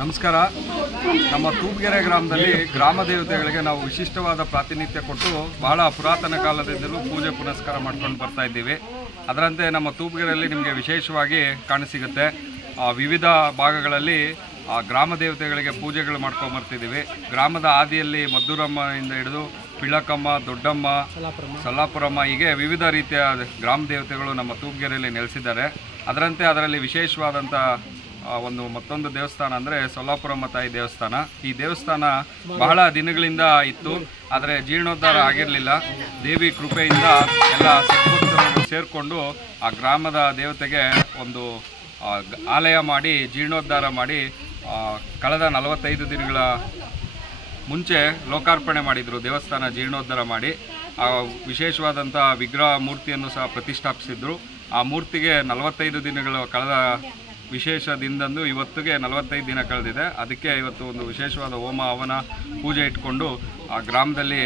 ನಮಸ್ಕಾರ. ನಮ್ಮ ತೂಬ್ಗೆರೆ ಗ್ರಾಮದಲ್ಲಿ ಗ್ರಾಮ ದೇವತೆಗಳಿಗೆ ನಾವು ವಿಶಿಷ್ಟವಾದ ಪ್ರಾತಿನಿಧ್ಯ ಕೊಟ್ಟು ಬಹಳ ಪುರಾತನ ಕಾಲದಿಂದಲೂ ಪೂಜೆ ಪುನಸ್ಕಾರ ಮಾಡ್ಕೊಂಡು ಬರ್ತಾ ಇದ್ದೀವಿ. ಅದರಂತೆ ನಮ್ಮ ತೂಬ್ಗೆರೆಯಲ್ಲಿ ನಿಮಗೆ ವಿಶೇಷವಾಗಿ ಕಾಣಸಿಗುತ್ತೆ. ವಿವಿಧ ಭಾಗಗಳಲ್ಲಿ ಗ್ರಾಮ ದೇವತೆಗಳಿಗೆ ಪೂಜೆಗಳು ಮಾಡ್ಕೊಂಡು ಬರ್ತಿದ್ದೀವಿ. ಗ್ರಾಮದ ಆದಿಯಲ್ಲಿ ಮದ್ದೂರಮ್ಮನಿಂದ ಹಿಡಿದು ಪಿಳ್ಳಕಮ್ಮ, ದೊಡ್ಡಮ್ಮ, ಸೊಲ್ಲಾಪುರಮ್ಮ ಹೀಗೆ ವಿವಿಧ ರೀತಿಯ ಗ್ರಾಮ ದೇವತೆಗಳು ನಮ್ಮ ತೂಬ್ಗೆರೆಯಲ್ಲಿ ನೆಲೆಸಿದ್ದಾರೆ. ಅದರಲ್ಲಿ ವಿಶೇಷವಾದಂಥ ಮತ್ತೊಂದು ದೇವಸ್ಥಾನ ಅಂದರೆ ಸೊಲ್ಲಾಪುರಮ್ಮ ತಾಯಿ ದೇವಸ್ಥಾನ. ಈ ದೇವಸ್ಥಾನ ಬಹಳ ದಿನಗಳಿಂದ ಇತ್ತು, ಆದರೆ ಜೀರ್ಣೋದ್ಧಾರ ಆಗಿರಲಿಲ್ಲ. ದೇವಿ ಕೃಪೆಯಿಂದ ಎಲ್ಲ ಸದ್ಭಕ್ತರು ಸೇರಿಕೊಂಡು ಆ ಗ್ರಾಮದ ದೇವತೆಗೆ ಒಂದು ಆಲಯ ಮಾಡಿ ಜೀರ್ಣೋದ್ಧಾರ ಮಾಡಿ ಕಳೆದ 45 ದಿನಗಳ ಮುಂಚೆ ಲೋಕಾರ್ಪಣೆ ಮಾಡಿದರು. ದೇವಸ್ಥಾನ ಜೀರ್ಣೋದ್ಧಾರ ಮಾಡಿ ವಿಶೇಷವಾದಂಥ ವಿಗ್ರಹ ಮೂರ್ತಿಯನ್ನು ಸಹ ಪ್ರತಿಷ್ಠಾಪಿಸಿದ್ರು. ಆ ಮೂರ್ತಿಗೆ 45 ದಿನಗಳು ಕಳೆದ ವಿಶೇಷ ದಿನದಂದು ಇವತ್ತಿಗೆ 45 ದಿನ ಕಳೆದಿದೆ. ಅದಕ್ಕೆ ಇವತ್ತು ಒಂದು ವಿಶೇಷವಾದ ಹೋಮ ಹವನ ಪೂಜೆ ಇಟ್ಕೊಂಡು ಆ ಗ್ರಾಮದಲ್ಲಿ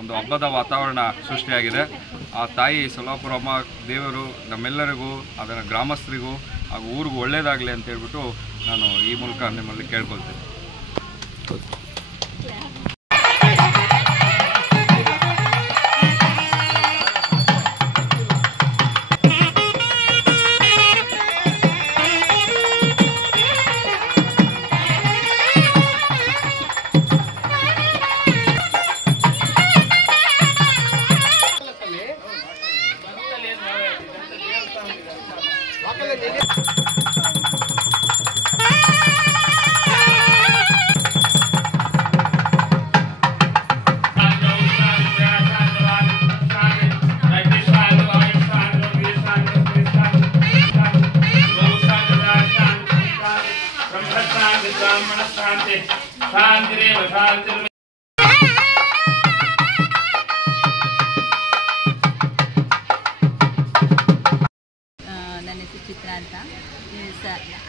ಒಂದು ಹಬ್ಬದ ವಾತಾವರಣ ಸೃಷ್ಟಿಯಾಗಿದೆ. ಆ ತಾಯಿ ಸೊಲ್ಲಾಪುರಮ್ಮ ದೇವರು ನಮ್ಮೆಲ್ಲರಿಗೂ, ಅದರ ಗ್ರಾಮಸ್ಥರಿಗೂ ಹಾಗೂ ಊರಿಗೂ ಒಳ್ಳೆಯದಾಗಲಿ ಅಂತ ಹೇಳ್ಬಿಟ್ಟು ನಾನು ಈ ಮೂಲಕ ನಿಮ್ಮಲ್ಲಿ ಕೇಳ್ಕೊಳ್ತೇನೆ. ನನ್ನ ಹೆಸರು ಚಿತ್ರ ಅಂತ.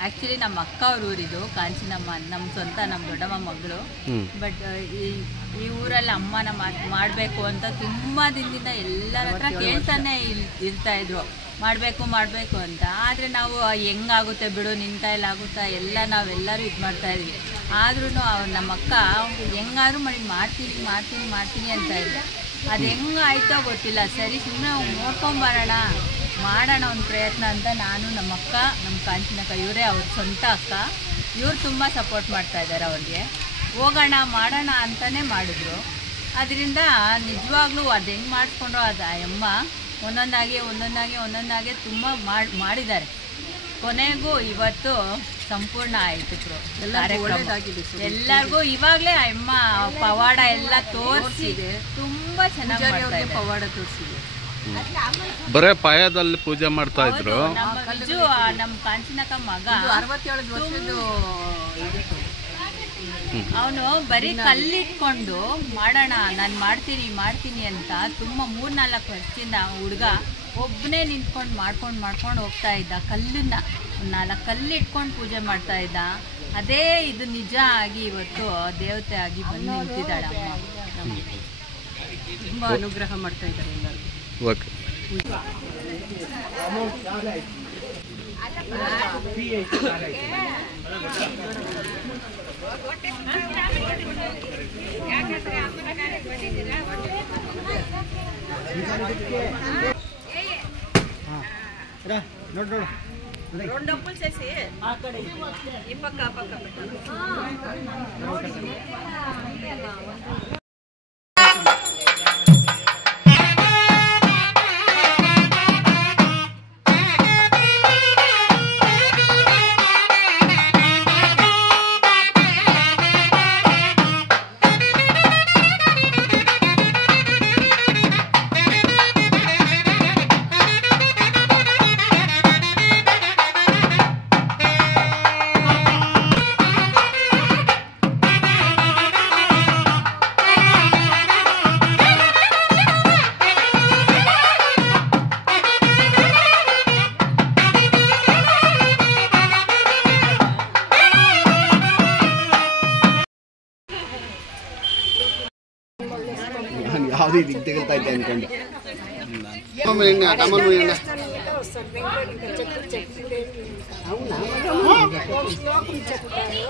ಆ್ಯಕ್ಚುಲಿ ನಮ್ಮ ಅಕ್ಕ ಅವ್ರ ಊರಿದು ಕಾಂಚಿನಮ್ಮ, ನಮ್ಮ ಸ್ವಂತ ನಮ್ಮ ದೊಡ್ಡಮ್ಮ ಮಗಳು. ಬಟ್ ಈ ಊರಲ್ಲಿ ಅಮ್ಮನ ಮಾಡಬೇಕು ಅಂತ ತುಂಬ ದಿನದಿಂದ ಎಲ್ಲರ ಹತ್ರ ಕೇಳ್ತಾನೆ ಇರ್ತಾಯಿದ್ರು, ಮಾಡಬೇಕು ಅಂತ. ಆದರೆ ನಾವು ಹೆಂಗಾಗುತ್ತೆ ಬಿಡು, ನಿನ್ನ ಕೈಲಾಗುತ್ತಾ ಎಲ್ಲ ನಾವೆಲ್ಲರೂ ಇದು ಮಾಡ್ತಾಯಿದ್ವಿ. ಆದ್ರೂ ನಮ್ಮ ಅಕ್ಕ ಹೆಂಗಾದ್ರೂ ಮಾಡ್ತೀನಿ ಅಂತ ಇದ್ದೆ. ಅದು ಹೆಂಗಾಯ್ತೋ ಗೊತ್ತಿಲ್ಲ. ಸರಿ ಸುಮ್ಮನೆ ನೋಡ್ಕೊಂಬರೋಣ, ಮಾಡೋಣ ಒಂದು ಪ್ರಯತ್ನ ಅಂತ ನಾನು, ನಮ್ಮ ಅಕ್ಕ, ನಮ್ಮ ಕಾಂಚಿನಕ್ಕ, ಇವರೇ ಅವ್ರ ಸ್ವಂತ ಅಕ್ಕ, ಇವ್ರು ತುಂಬ ಸಪೋರ್ಟ್ ಮಾಡ್ತಾಯಿದ್ದಾರೆ ಅವ್ರಿಗೆ. ಹೋಗೋಣ ಮಾಡೋಣ ಅಂತಲೇ ಮಾಡಿದ್ರು. ಅದರಿಂದ ನಿಜವಾಗ್ಲೂ ಅದು ಹೆಂಗೆ ಮಾಡಿಸ್ಕೊಂಡ್ರು ಅದು ಅಮ್ಮ ಒಂದೊಂದಾಗಿ ತುಂಬ ಮಾಡಿದ್ದಾರೆ. ಕೊನೆಗೂ ಇವತ್ತು ಸಂಪೂರ್ಣ ಆಯಿತು. ಎಲ್ಲರಿಗೂ ಇವಾಗಲೇ ಅಮ್ಮ ಪವಾಡ ಎಲ್ಲ ತೋರಿಸಿ ತುಂಬ ಚೆನ್ನಾಗಿ ಪವಾಡ ತೋರಿಸಿದೆ. ಬರೇ ಪಾಯದಲ್ಲಿ ಪೂಜೆ ಮಾಡ್ತಾ ಇದ್ರು. ನಮ್ಮ ಕಾಂಚಿನಕ್ಕ ಮಗ 67 ವರ್ಷದ್ದು, ಅವನು ಬರೀ ಕಲ್ಲಿಟ್ಕೊಂಡು ಮಾಡೋಣ ನಾನು ಮಾಡ್ತೀನಿ ಅಂತ ತುಂಬ 3-4 ವರ್ಷದಿಂದ ಹುಡುಗ ಒಬ್ಬನೇ ನಿಂತ್ಕೊಂಡು ಮಾಡ್ಕೊಂಡು ಹೋಗ್ತಾ ಇದ್ದ. ಕಲ್ಲನ್ನ 4 ಕಲ್ಲಿಟ್ಕೊಂಡು ಪೂಜೆ ಮಾಡ್ತಾ ಇದ್ದ. ಅದೇ ಇದು ನಿಜ ಆಗಿ ಇವತ್ತು ದೇವತೆ ಆಗಿ ಬಂದು ನಿಂತಿದ್ದಾಳೆ ಅಮ್ಮ. ತುಂಬ ಅನುಗ್ರಹ ಮಾಡ್ತಾ ಇದ್ದಾರೆ ಎಲ್ಲರಿಗೂ. ಓಕೆ. ಡಬ್ಬಲ್ ಸೇರಿಸಿ ಆ ಕಡೆ ಈ ಪಕ್ಕ ಯಾವುದೇ ಇದು ತೆಗೆಲ್ತಾ ಇದ್ದೆ ಅನ್ಕೊಂಡು చెప్తారు